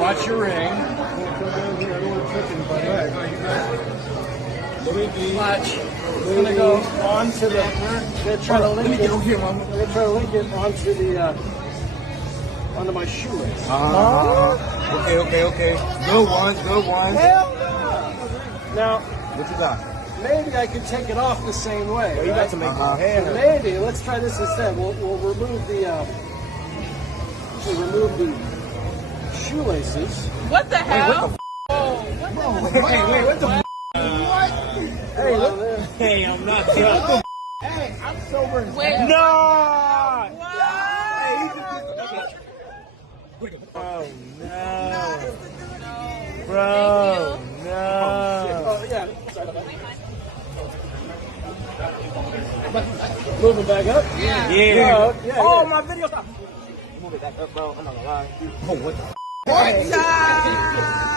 Watch your ring. Watch. We're gonna go onto the. We're gonna try to link it. We're gonna try to link it onto the onto my shoelace. Okay. Good one. Hell no! Now, What you got? maybe I could take it off the same way. You got to make your hand. Maybe. Let's try this instead. We'll remove the remove the shoelaces. What the hell? Wait, what the? Hey, look. Hey, I'm not done. Hey, I'm sober. Wait. No! Oh No! Bro, no! Oh yeah. Move it back up. Yeah. Oh, my video stop. Move it back up, bro. I'm not gonna lie. Oh, what the? What?